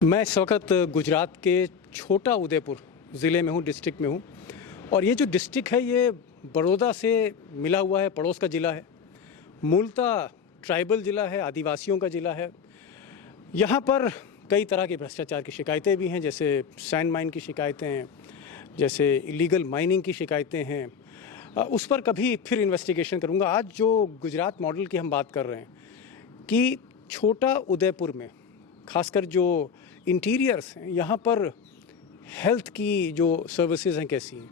मैं इस वक्त गुजरात के छोटा उदयपुर ज़िले में हूँ, डिस्ट्रिक्ट में हूँ। और ये जो डिस्ट्रिक्ट है ये बड़ौदा से मिला हुआ है, पड़ोस का ज़िला है। मूलतः ट्राइबल ज़िला है, आदिवासियों का ज़िला है। यहाँ पर कई तरह के भ्रष्टाचार की शिकायतें भी हैं, जैसे सैंड माइन की शिकायतें हैं, जैसे इलीगल माइनिंग की शिकायतें हैं। उस पर कभी फिर इन्वेस्टिगेशन करूँगा। आज जो गुजरात मॉडल की हम बात कर रहे हैं कि छोटा उदयपुर में खासकर जो इंटीरियर्स हैं, यहाँ पर हेल्थ की जो सर्विसेज हैं कैसी हैं,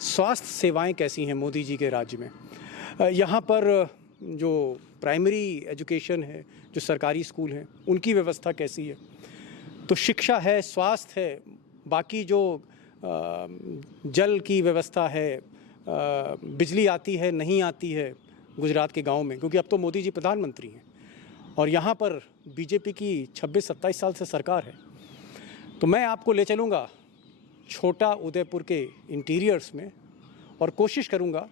स्वास्थ्य सेवाएं कैसी हैं मोदी जी के राज्य में। यहाँ पर जो प्राइमरी एजुकेशन है, जो सरकारी स्कूल हैं, उनकी व्यवस्था कैसी है। तो शिक्षा है, स्वास्थ्य है, बाकी जो जल की व्यवस्था है, बिजली आती है नहीं आती है गुजरात के गाँव में, क्योंकि अब तो मोदी जी प्रधानमंत्री हैं और यहाँ पर बीजेपी की 26-27 साल से सरकार है। तो मैं आपको ले चलूँगा छोटा उदयपुर के इंटीरियर्स में और कोशिश करूँगा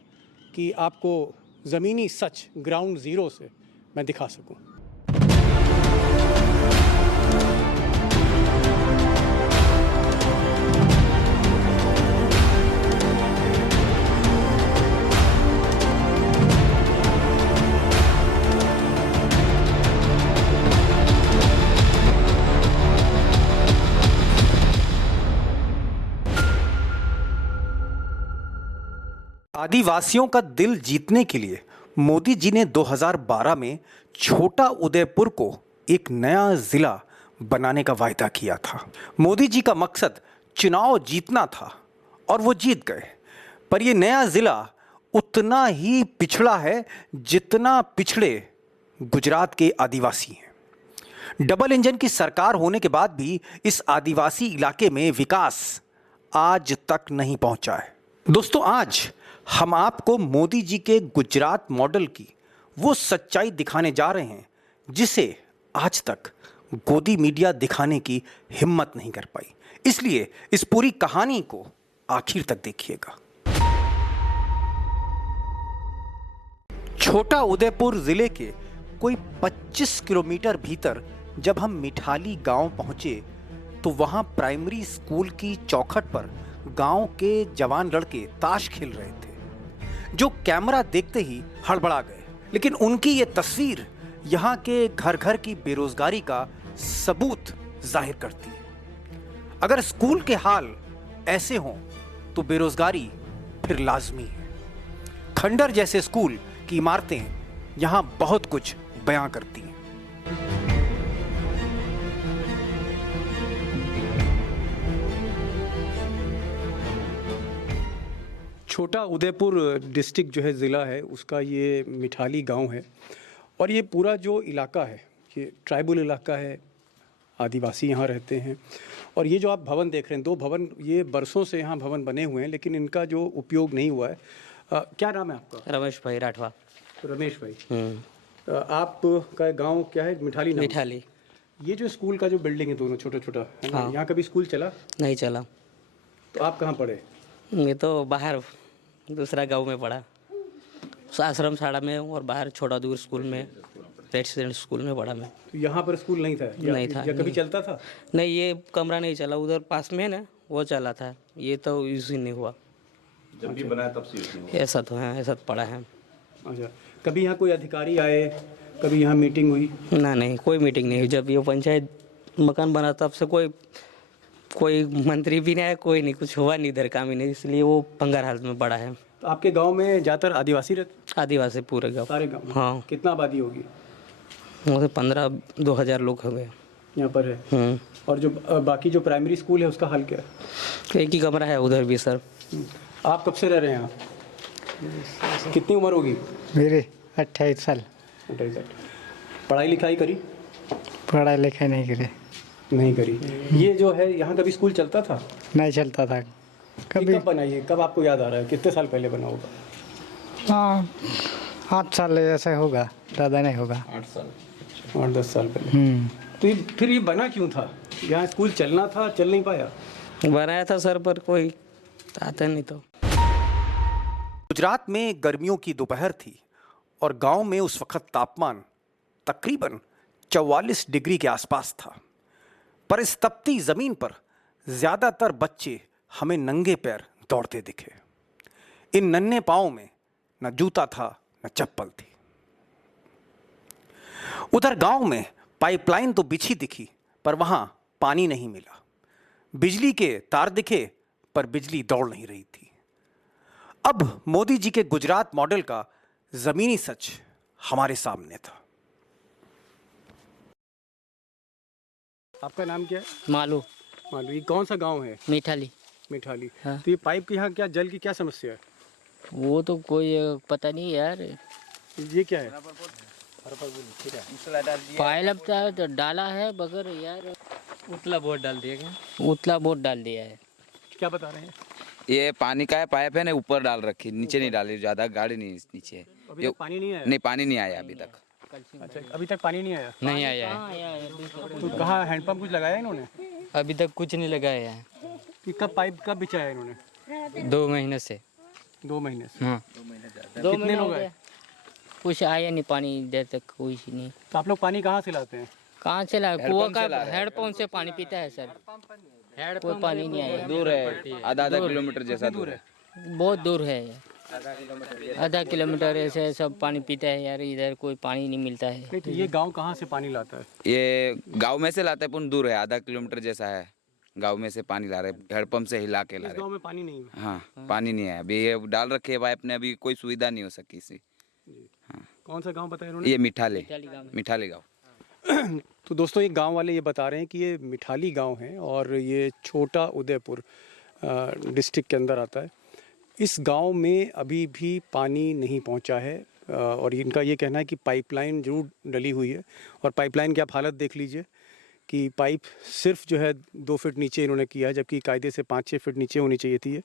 कि आपको ज़मीनी सच ग्राउंड ज़ीरो से मैं दिखा सकूँ। आदिवासियों का दिल जीतने के लिए मोदी जी ने 2012 में छोटा उदयपुर को एक नया जिला बनाने का वायदा किया था। मोदी जी का मकसद चुनाव जीतना था और वो जीत गए। पर ये नया जिला उतना ही पिछड़ा है जितना पिछड़े गुजरात के आदिवासी हैं। डबल इंजन की सरकार होने के बाद भी इस आदिवासी इलाके में विकास आज तक नहीं पहुंचा है। दोस्तों, आज हम आपको मोदी जी के गुजरात मॉडल की वो सच्चाई दिखाने जा रहे हैं जिसे आज तक गोदी मीडिया दिखाने की हिम्मत नहीं कर पाई। इसलिए इस पूरी कहानी को आखिर तक देखिएगा। छोटा उदयपुर जिले के कोई 25 किलोमीटर भीतर जब हम मिठाली गांव पहुंचे तो वहां प्राइमरी स्कूल की चौखट पर गांव के जवान लड़के ताश खेल रहे थे, जो कैमरा देखते ही हड़बड़ा गए। लेकिन उनकी ये तस्वीर यहाँ के घर घर की बेरोजगारी का सबूत जाहिर करती है। अगर स्कूल के हाल ऐसे हों तो बेरोजगारी फिर लाजमी है। खंडर जैसे स्कूल की इमारतें यहाँ बहुत कुछ बयां करती हैं। छोटा उदयपुर डिस्ट्रिक्ट जो है ज़िला है, उसका ये मिठाली गांव है। और ये पूरा जो इलाका है ये ट्राइबल इलाका है, आदिवासी यहाँ रहते हैं। और ये जो आप भवन देख रहे हैं, 2 भवन, ये बरसों से यहाँ भवन बने हुए हैं लेकिन इनका जो उपयोग नहीं हुआ है। क्या नाम है आपका? रमेश भाई राठवा। रमेश भाई। आपका गांव क्या है? मिठाली नाम? मिठाली। ये जो स्कूल का जो बिल्डिंग है दोनों छोटा छोटा है ना, हाँ। यहाँ कभी स्कूल चला? नहीं चला। तो आप कहाँ पढ़े? मैं तो बाहर दूसरा गांव में पढ़ा, आश्रम शाला में, और बाहर छोटा दूर स्कूल में, रेसिडेंट स्कूल में पढ़ा मैं। तो यहाँ पर स्कूल नहीं था? नहीं था। या कभी चलता था? नहीं, ये कमरा नहीं चला, उधर पास में है ना, वो चला था। ये तो यूज ही नहीं हुआ। जब भी बनाया तब से यूज नहीं हुआ। ऐसा तो है, ऐसा तो पढ़ा है। अच्छा, कभी यहाँ कोई अधिकारी आए, कभी यहाँ मीटिंग हुई? ना, नहीं, कोई मीटिंग नहीं हुई। जब ये पंचायत मकान बना तब से कोई मंत्री भी नहीं आया, कोई नहीं, कुछ हुआ नहीं, इधर काम ही नहीं, इसलिए वो पंगार हालत में पड़ा है। तो आपके गांव में ज़्यादातर आदिवासी रहते? आदिवासी पूरे गाँव। सारे गांव? हाँ। कितना आबादी होगी? वहाँ से 15-2000 लोग हो गए यहाँ पर है। और जो बाकी जो प्राइमरी स्कूल है उसका हाल क्या है? एक ही कमरा है उधर भी सर। आप कब से रह रहे हैं यहाँ? कितनी उम्र होगी? मेरे 28 साल। 28 साल। पढ़ाई लिखाई करी? पढ़ाई लिखाई नहीं करे। नहीं करी। ये जो है यहाँ कभी स्कूल चलता था? नहीं चलता था ये कभी। कब बना? ये कब आपको याद आ रहा है? कितने साल पहले बना होगा? हाँ, 8 साल ऐसा होगा, ज़्यादा नहीं होगा। 8-10 साल पहले। तो ये फिर ये बना क्यों था? यहाँ स्कूल चलना था, चल नहीं पाया? बनाया था सर, पर कोई आता नहीं। तो गुजरात में गर्मियों की दोपहर थी और गांव में उस वक्त तापमान तकरीबन 44 डिग्री के आसपास था। पर इस तपती जमीन पर ज्यादातर बच्चे हमें नंगे पैर दौड़ते दिखे। इन नन्हे पांवों में न जूता था न चप्पल थी। उधर गांव में पाइपलाइन तो बिछी दिखी पर वहां पानी नहीं मिला। बिजली के तार दिखे पर बिजली दौड़ नहीं रही थी। अब मोदी जी के गुजरात मॉडल का जमीनी सच हमारे सामने था। आपका नाम क्या है? मालू मालूम, ये कौन सा गांव है? मिठाली। मिठाली। हाँ। तो ये पाइप के यहाँ क्या जल की क्या समस्या है? वो तो कोई पता नहीं यार। ये क्या है? पाइप तो डाला है बगैर यार। उतला बोर्ड डाल दिया क्या? उतला बोर्ड डाल दिया है। क्या बता रहे हैं? ये पानी का है, पाइप है ना, ऊपर डाल रखी, नीचे नहीं डाली, ज्यादा गाड़ी नहीं नीचे। अभी तक पानी नहीं आया? नहीं, पानी नहीं आया अभी तक। अच्छा, अभी तक पानी नहीं आया? नहीं आया है। तो कहाँ हैंडपंप कुछ लगाया इन्होंने? अभी तक कुछ नहीं लगाया है। कि कब पाइप कब बिछाया इन्होंने? 2 महीने से। 2 महीने से? हाँ। कितने लोग आए? कुछ आया नहीं पानी देर तक, कुछ नहीं। तो आप लोग पानी कहाँ से लाते हैं? कहाँ से ला? कुआं का हेडपंप से पानी पीता है सर। कोई पानी नहीं आया। दूर है, आधा किलोमीटर जैसा दूर है। बहुत दूर है, आधा किलोमीटर ऐसे सब पानी पीता है यार। इधर कोई पानी नहीं मिलता है। नहीं, तो ये गांव कहाँ से पानी लाता है? ये गांव में से लाते हैं, पुन दूर है, आधा किलोमीटर जैसा है। गांव में से पानी ला रहे, हेडपंप से हिला के ला इस रहे। गांव में पानी नहीं है? हाँ, पानी नहीं है अभी। ये डाल रखे है पाइप ने, अभी कोई सुविधा नहीं हो सकी इसी। कौन सा गांव बताया इन्होंने? ये मिठाली गाँव। तो दोस्तों, ये गांव वाले ये बता रहे हैं कि ये मिठाली गांव है और ये छोटा उदयपुर डिस्ट्रिक्ट के अंदर आता है। इस गांव में अभी भी पानी नहीं पहुंचा है और इनका ये कहना है कि पाइपलाइन जरूर डली हुई है। और पाइपलाइन की आप हालत देख लीजिए कि पाइप सिर्फ जो है 2 फीट नीचे इन्होंने किया है, जबकि कायदे से 5-6 फीट नीचे होनी चाहिए थी।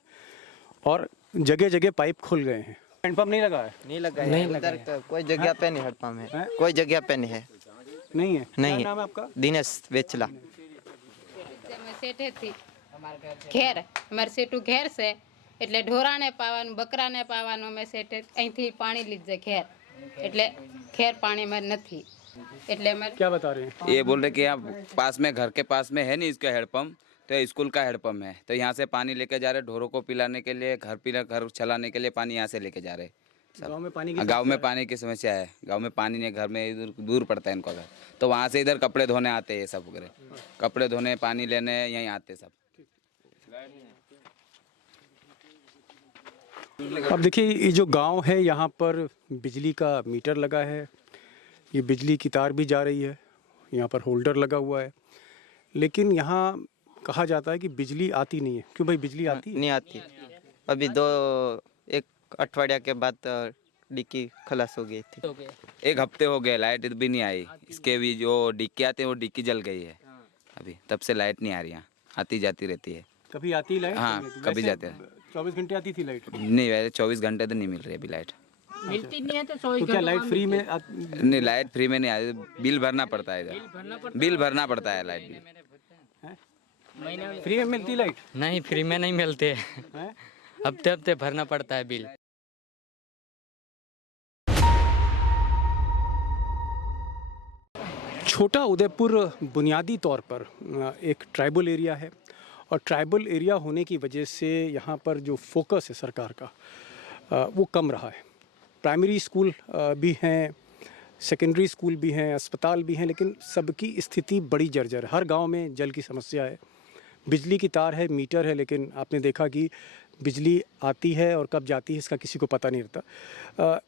और जगह जगह पाइप खुल गए हैं। हैंडपम्प नहीं लगा है? नहीं लगा है। उधर तो कोई जगह पे नहीं हैंडपम्प है। कोई जगह पे नहीं है। नहीं है? नहीं क्या नाम है आपका? दिनेश वेचला। સેઠે થી ઘેર અમારે સેટું ઘેર છે એટલે ઢોરાને પાવાનું બકરાને પાવાનું અમે સેઠે અહીંથી પાણી લીધે ઘેર એટલે ઘેર પાણી અમારે નથી એટલે અમારે क्या बता रहे हैं? ये बोल रहे कि यहाँ पास में, घर के पास में है नहीं इसका हेडपम्प, तो स्कूल का हेडपम्प है, तो यहाँ से पानी लेके जा रहे, ढोरों को पिलाने के लिए, घर चलाने के लिए पानी यहाँ से लेके जा रहे। गांव में पानी की गांव में पानी की समस्या है। गांव में पानी नहीं, घर में इधर दूर पड़ता है इनको घर, तो वहाँ से इधर कपड़े धोने आते हैं सब वगैरह, कपड़े धोने, पानी लेने यहीं आते सब। अब देखिए, ये जो गांव है यहाँ पर बिजली का मीटर लगा है। ये बिजली की तार भी जा रही है, यहाँ पर होल्डर लगा हुआ है, लेकिन यहाँ कहा जाता है कि बिजली आती नहीं है। क्यों भाई, बिजली आती है? नहीं आती। अभी 1 अठवाडिया के बाद डिक्की खलास हो गई थी। 1 हफ्ते हो गए, लाइट भी नहीं आई। इसके भी जो डिक्की आते हैं वो डिक्की जल गई है अभी, तब से लाइट नहीं आ रही है, आती जाती रहती है। कभी आती लाइट? हाँ, कभी जाते हैं। 24 घंटे आती थी लाइट? नहीं, वैसे 24 घंटे तो नहीं मिल रही अभी लाइट। मिलती नहीं है तो क्या लाइट फ्री में नहीं, लाइट फ्री में नहीं आती, बिल भरना पड़ता है इधर, बिल भरना पड़ता है लाइट बिल। फ्री में मिलती लाइट? नहीं, फ्री में नहीं मिलते, हैं? हफ्ते हफ्ते भरना पड़ता है बिल। छोटा उदयपुर बुनियादी तौर पर एक ट्राइबल एरिया है और ट्राइबल एरिया होने की वजह से यहाँ पर जो फोकस है सरकार का वो कम रहा है। प्राइमरी स्कूल भी हैं, सेकेंडरी स्कूल भी हैं, अस्पताल भी हैं, लेकिन सबकी स्थिति बड़ी जर्जर है। हर गांव में जल की समस्या है, बिजली की तार है, मीटर है, लेकिन आपने देखा कि बिजली आती है और कब जाती है इसका किसी को पता नहीं रहता।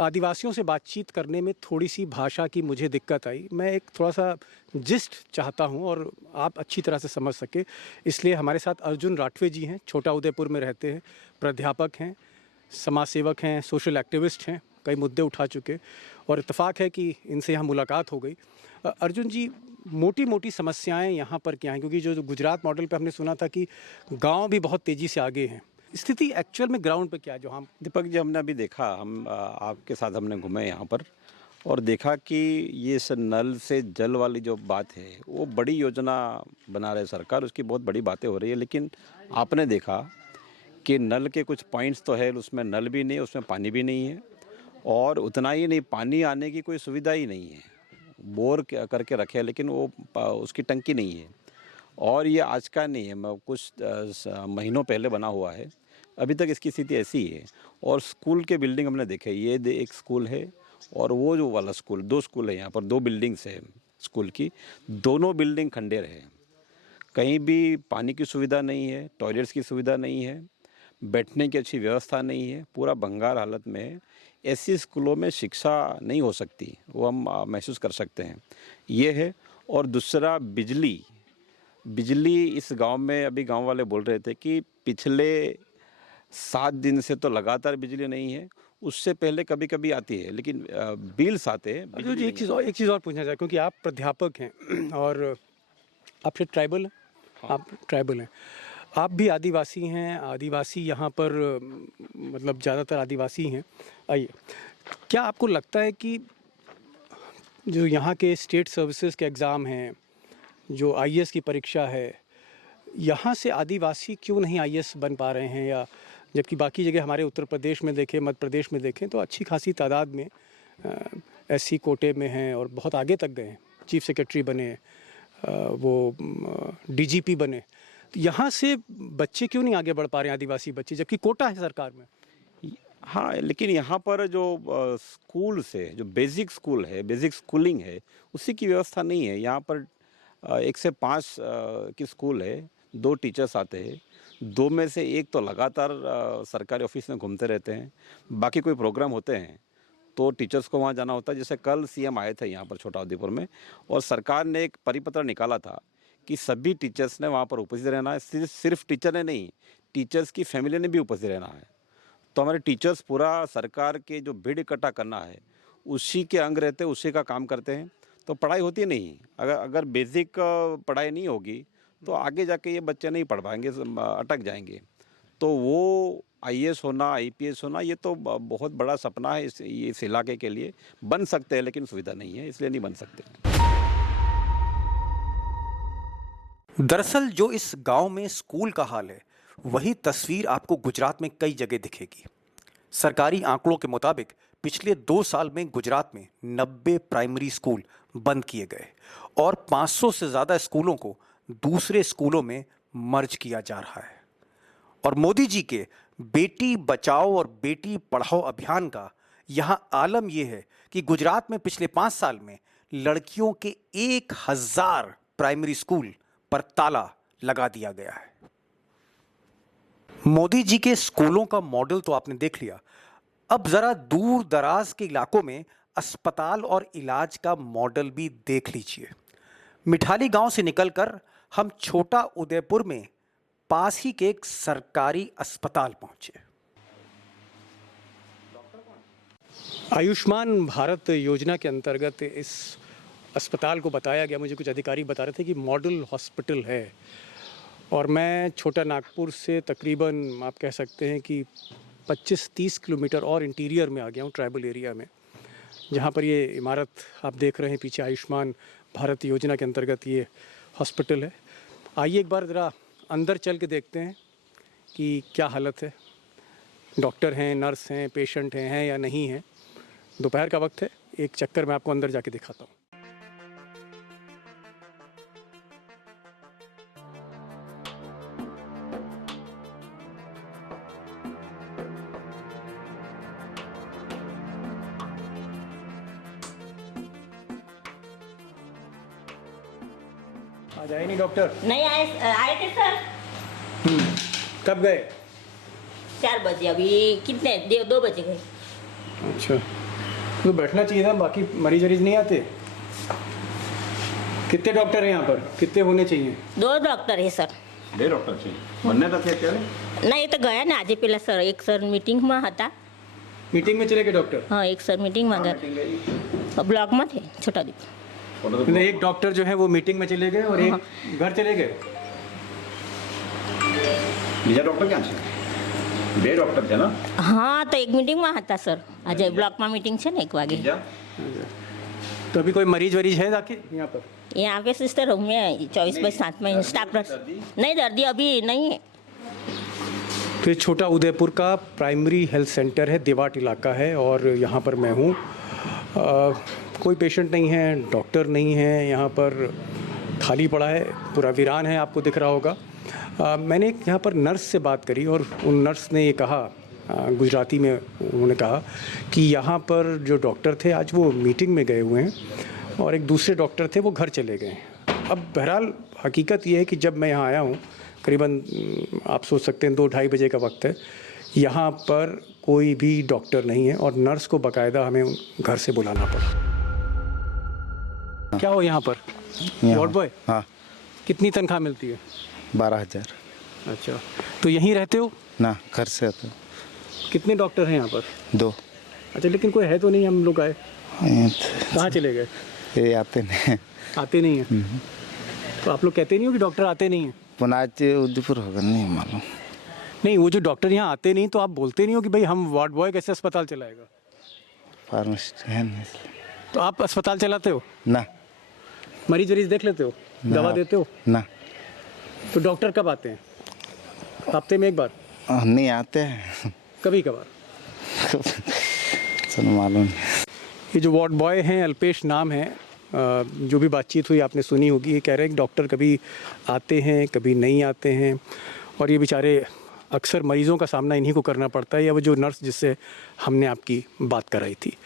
आदिवासियों से बातचीत करने में थोड़ी सी भाषा की मुझे दिक्कत आई। मैं एक थोड़ा सा जिस्ट चाहता हूं और आप अच्छी तरह से समझ सके, इसलिए हमारे साथ अर्जुन राठवे जी हैं, छोटा उदयपुर में रहते हैं, प्राध्यापक हैं, समाज सेवक हैं, सोशल एक्टिविस्ट हैं, कई मुद्दे उठा चुके और इत्तेफाक है कि इनसे यहाँ मुलाकात हो गई। अर्जुन जी, मोटी मोटी समस्याएं यहाँ पर क्या हैं? क्योंकि जो गुजरात मॉडल पे हमने सुना था कि गांव भी बहुत तेज़ी से आगे हैं, स्थिति एक्चुअल में ग्राउंड पे क्या है? जो हम दीपक जी, हमने अभी देखा, हम आपके साथ हमने घूमे यहाँ पर और देखा कि ये नल से जल वाली जो बात है वो बड़ी योजना बना रहे सरकार, उसकी बहुत बड़ी बातें हो रही है, लेकिन आपने देखा कि नल के कुछ पॉइंट्स तो है, उसमें नल भी नहीं, उसमें पानी भी नहीं है, और उतना ही नहीं, पानी आने की कोई सुविधा ही नहीं है। बोर करके रखे लेकिन वो उसकी टंकी नहीं है। और ये आज का नहीं है, कुछ महीनों पहले बना हुआ है। अभी तक इसकी स्थिति ऐसी ही है। और स्कूल के बिल्डिंग हमने देखे, ये एक स्कूल है और वो जो वाला स्कूल, 2 स्कूल है यहाँ पर, 2 बिल्डिंग्स है स्कूल की, दोनों बिल्डिंग खंडेर है। कहीं भी पानी की सुविधा नहीं है, टॉयलेट्स की सुविधा नहीं है, बैठने की अच्छी व्यवस्था नहीं है, पूरा भंगार हालत में है। ऐसी स्कूलों में शिक्षा नहीं हो सकती, वो हम महसूस कर सकते हैं, ये है। और दूसरा बिजली इस गांव में, अभी गांव वाले बोल रहे थे कि पिछले 7 दिन से तो लगातार बिजली नहीं है, उससे पहले कभी कभी आती है, लेकिन बिल्स आते हैं। अजू जी, एक चीज़ और पूछना चाहता, क्योंकि आप प्राध्यापक हैं और आप शायद ट्राइबल हैं। हाँ। आप ट्राइबल हैं, आप भी आदिवासी हैं। आदिवासी यहाँ पर मतलब ज़्यादातर आदिवासी हैं। आइए, क्या आपको लगता है कि जो यहाँ के स्टेट सर्विसेज के एग्ज़ाम हैं, जो आईएएस की परीक्षा है, यहाँ से आदिवासी क्यों नहीं आईएएस बन पा रहे हैं? या जबकि बाकी जगह हमारे उत्तर प्रदेश में देखें, मध्य प्रदेश में देखें तो अच्छी खासी तादाद में एससी कोटे में हैं और बहुत आगे तक गए हैं, चीफ सेक्रेटरी बने, वो डीजीपी बने। तो यहाँ से बच्चे क्यों नहीं आगे बढ़ पा रहे हैं, आदिवासी बच्चे, जबकि कोटा है सरकार में? हाँ, लेकिन यहाँ पर जो स्कूल से, जो बेसिक स्कूल है, बेसिक स्कूलिंग है, उसी की व्यवस्था नहीं है। यहाँ पर 1 से 5 की स्कूल है, 2 टीचर्स आते हैं, 2 में से 1 तो लगातार सरकारी ऑफिस में घूमते रहते हैं। बाकी कोई प्रोग्राम होते हैं तो टीचर्स को वहाँ जाना होता है। जैसे कल सीएम आए थे यहाँ पर छोटा उदेपुर में, और सरकार ने एक परिपत्र निकाला था कि सभी टीचर्स ने वहाँ पर उपस्थित रहना है। सिर्फ टीचर ने नहीं, टीचर्स की फैमिली ने भी उपस्थित रहना है। तो हमारे टीचर्स पूरा सरकार के जो भीड़ इकट्ठा करना है उसी के अंग रहते हैं, उसी का काम करते हैं। तो पढ़ाई होती नहीं। अगर बेसिक पढ़ाई नहीं होगी तो आगे जाके ये बच्चे नहीं पढ़ पाएंगे, अटक जाएंगे। तो वो आईएएस होना, आईपीएस होना, ये तो बहुत बड़ा सपना है इस इलाके के लिए। बन सकते हैं लेकिन सुविधा नहीं है, इसलिए नहीं बन सकते। दरअसल जो इस गांव में स्कूल का हाल है, वही तस्वीर आपको गुजरात में कई जगह दिखेगी। सरकारी आंकड़ों के मुताबिक पिछले 2 साल में गुजरात में 90 प्राइमरी स्कूल बंद किए गए और 500 से ज़्यादा स्कूलों को दूसरे स्कूलों में मर्ज किया जा रहा है। और मोदी जी के बेटी बचाओ और बेटी पढ़ाओ अभियान का यहाँ आलम यह है कि गुजरात में पिछले 5 साल में लड़कियों के 1000 प्राइमरी स्कूल पर ताला लगा दिया गया है। मोदी जी के स्कूलों का मॉडल तो आपने देख लिया, अब जरा दूर दराज के इलाकों में अस्पताल और इलाज का मॉडल भी देख लीजिए। मिठाली गांव से निकलकर हम छोटा उदयपुर में पास ही के एक सरकारी अस्पताल पहुंचे। आयुष्मान भारत योजना के अंतर्गत इस अस्पताल को बताया गया, मुझे कुछ अधिकारी बता रहे थे कि मॉडल हॉस्पिटल है। और मैं छोटा नागपुर से तकरीबन आप कह सकते हैं कि 25-30 किलोमीटर और इंटीरियर में आ गया हूँ, ट्राइबल एरिया में, जहाँ पर ये इमारत आप देख रहे हैं पीछे, आयुष्मान भारत योजना के अंतर्गत ये हॉस्पिटल है। आइए एक बार ज़रा अंदर चल के देखते हैं कि क्या हालत है, डॉक्टर हैं, नर्स हैं, पेशेंट हैं या नहीं हैं। दोपहर का वक्त है, एक चक्कर मैं आपको अंदर जाके दिखाता हूँ। आज आए नहीं डॉक्टर? नहीं आए थे सर। कब गए? 4 बजे, अभी कितने 2 बजे गए। अच्छा, तो बैठना चाहिए था, बाकी मरीज वरीज नहीं आते? कितने डॉक्टर हैं यहाँ पर, कितने होने चाहिए? 2 डॉक्टर है सर। 2 डॉक्टर चाहिए, बनने थे क्या? नहीं, तो गया ना आज पहला सर, एक सर मीटिंग में था। मीटिंग में चले गए डॉक्टर? हाँ, एक सर मीटिंग में गए, ब्लॉक में थे छोटा दीप। एक डॉक्टर जो है वो मीटिंग में चले गए और एक घर चले गए। બીજા ડોક્ટર ક્યાં છે? 2 ડોક્ટર છે ના? हाँ, तो एक मीटिंग में था सर, आज ब्लॉक में मीटिंग है ना 1 वागे। तो अभी कोई मरीज वरीज है जाके यहाँ पर? यहाँ पे सिस्टर रूम में 24/7 में स्टाफ नहीं, दर्दी अभी नहीं है। तो छोटा उदयपुर का प्राइमरी हेल्थ सेंटर है, देवाट इलाका है और यहाँ पर मैं हूँ। कोई पेशेंट नहीं है, डॉक्टर नहीं है यहाँ पर, खाली पड़ा है, पूरा वीरान है, आपको दिख रहा होगा। मैंने एक यहाँ पर नर्स से बात करी और उन नर्स ने ये कहा, गुजराती में उन्होंने कहा कि यहाँ पर जो डॉक्टर थे आज वो मीटिंग में गए हुए हैं और एक दूसरे डॉक्टर थे वो घर चले गए। अब बहरहाल हकीकत ये है कि जब मैं यहाँ आया हूँ, करीबन आप सोच सकते हैं 2-2:30 बजे का वक्त है, यहाँ पर कोई भी डॉक्टर नहीं है और नर्स को बाकायदा हमें घर से बुलाना पड़ा। क्या हो यहाँ पर? Ward boy? हाँ। कितनी तनख्वाह मिलती है? 12,000। अच्छा, तो यहीं रहते हो? ना, घर से आते हो। कितने डॉक्टर हैं यहाँ पर? 2। अच्छा, लेकिन कोई है तो नहीं, हम लोग आए। कहाँ चले गए? ये आते नहीं। आते नहीं हैं? तो आप लोग कहते नहीं हो कि डॉक्टर आते नहीं हैं? पुनाज उदयपुर होगा, नहीं मालूम। नहीं, वो जो डॉक्टर यहाँ आते नहीं तो आप बोलते नहीं हो कि भाई हम वार्ड बॉय कैसे अस्पताल चलाएगा? फार्मासिस्ट है नहीं इसलिए। तो आप अस्पताल चलाते हो? ना। मरीज वरीज देख लेते हो? दवा देते हो? ना। तो डॉक्टर कब आते हैं? हफ्ते में एक बार? नहीं आते हैं। कभी कभार? चलो मालूम नहीं। ये जो वार्ड बॉय हैं, अल्पेश नाम है, जो भी बातचीत हुई आपने सुनी होगी, ये कह रहे हैं कि डॉक्टर कभी आते हैं कभी नहीं आते हैं और ये बेचारे अक्सर मरीज़ों का सामना इन्हीं को करना पड़ता है, या वो जो नर्स जिससे हमने आपकी बात कराई थी।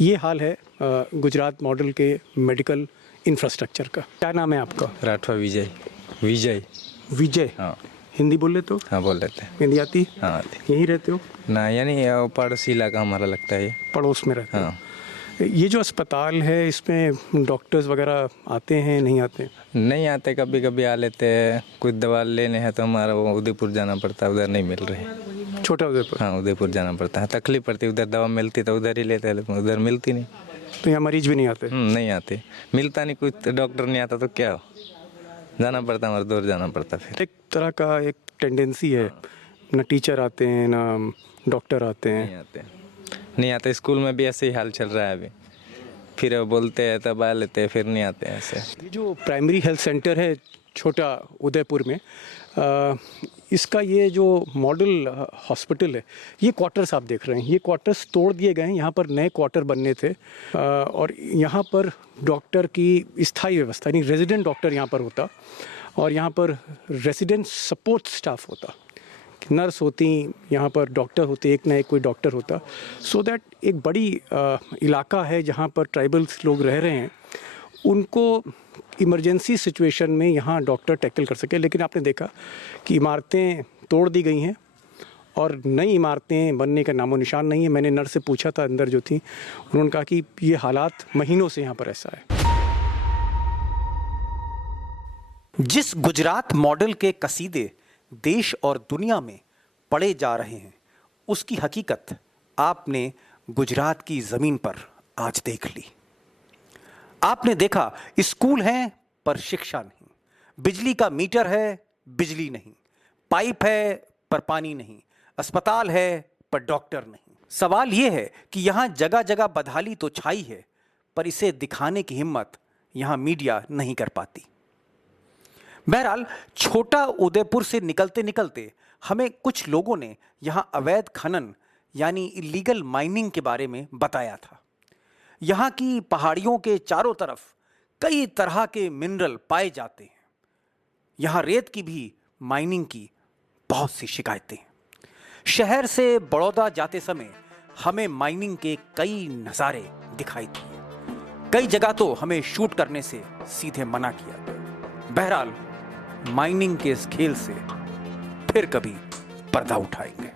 ये हाल है गुजरात मॉडल के मेडिकल इंफ्रास्ट्रक्चर का। क्या नाम है आपका? राठवा विजय। विजय। विजय? हाँ। हिंदी बोल लेते हो? हाँ, बोल लेते हैं। हिंदी आती? हाँ आती। यहीं रहते हो? ना, यानी पड़ोसी इलाका हमारा लगता है। पड़ोस में रहते हो? हाँ। ये जो अस्पताल है इसमें डॉक्टर्स वगैरह आते हैं नहीं आते? नहीं आते, कभी कभी आ लेते हैं। कुछ दवा लेने हैं तो हमारा वो उदयपुर जाना पड़ता है, उधर नहीं मिल रही। छोटा उदयपुर? हाँ, उदयपुर जाना पड़ता है, तकलीफ पड़ती है। उधर दवा मिलती तो उधर ही लेते हैं, लेकिन उधर मिलती नहीं। तो यहाँ मरीज भी नहीं आते? नहीं आते, मिलता नहीं, कुछ डॉक्टर नहीं आता तो क्या हो, जाना पड़ता, हमारा दूर जाना पड़ता। फिर एक तरह का एक टेंडेंसी है, ना टीचर आते हैं ना डॉक्टर आते हैं। नहीं आते। स्कूल में भी ऐसे ही हाल चल रहा है अभी, फिर बोलते हैं तब आ लेते हैं, फिर नहीं आते हैं ऐसे। ये जो प्राइमरी हेल्थ सेंटर है छोटा उदयपुर में, इसका ये जो मॉडल हॉस्पिटल है, ये क्वार्टर्स आप देख रहे हैं, ये क्वार्टर्स तोड़ दिए गए हैं। यहाँ पर नए क्वार्टर बनने थे और यहाँ पर डॉक्टर की स्थायी व्यवस्था, यानी रेजिडेंट डॉक्टर यहाँ पर होता और यहाँ पर रेजिडेंट सपोर्ट स्टाफ होता, नर्स होती, यहाँ पर डॉक्टर होते, एक ना एक कोई डॉक्टर होता, सो दैट एक बड़ी इलाका है जहाँ पर ट्राइबल्स लोग रह रहे हैं, उनको इमरजेंसी सिचुएशन में यहाँ डॉक्टर टैकल कर सके। लेकिन आपने देखा कि इमारतें तोड़ दी गई हैं और नई इमारतें बनने का नामो निशान नहीं है। मैंने नर्स से पूछा था अंदर जो थी, उन्होंने कहा कि ये हालात महीनों से यहाँ पर ऐसा है। जिस गुजरात मॉडल के कसीदे देश और दुनिया में पढ़े जा रहे हैं, उसकी हकीकत आपने गुजरात की ज़मीन पर आज देख ली। आपने देखा स्कूल हैं पर शिक्षा नहीं, बिजली का मीटर है बिजली नहीं, पाइप है पर पानी नहीं, अस्पताल है पर डॉक्टर नहीं। सवाल यह है कि यहाँ जगह जगह बदहाली तो छाई है, पर इसे दिखाने की हिम्मत यहाँ मीडिया नहीं कर पाती। बहरहाल छोटा उदयपुर से निकलते निकलते हमें कुछ लोगों ने यहाँ अवैध खनन यानी इलीगल माइनिंग के बारे में बताया था। यहाँ की पहाड़ियों के चारों तरफ कई तरह के मिनरल पाए जाते हैं। यहाँ रेत की भी माइनिंग की बहुत सी शिकायतें। शहर से बड़ौदा जाते समय हमें माइनिंग के कई नज़ारे दिखाई दिए। कई जगह तो हमें शूट करने से सीधे मना किया गया। बहरहाल माइनिंग के इस खेल से फिर कभी पर्दा उठाएंगे।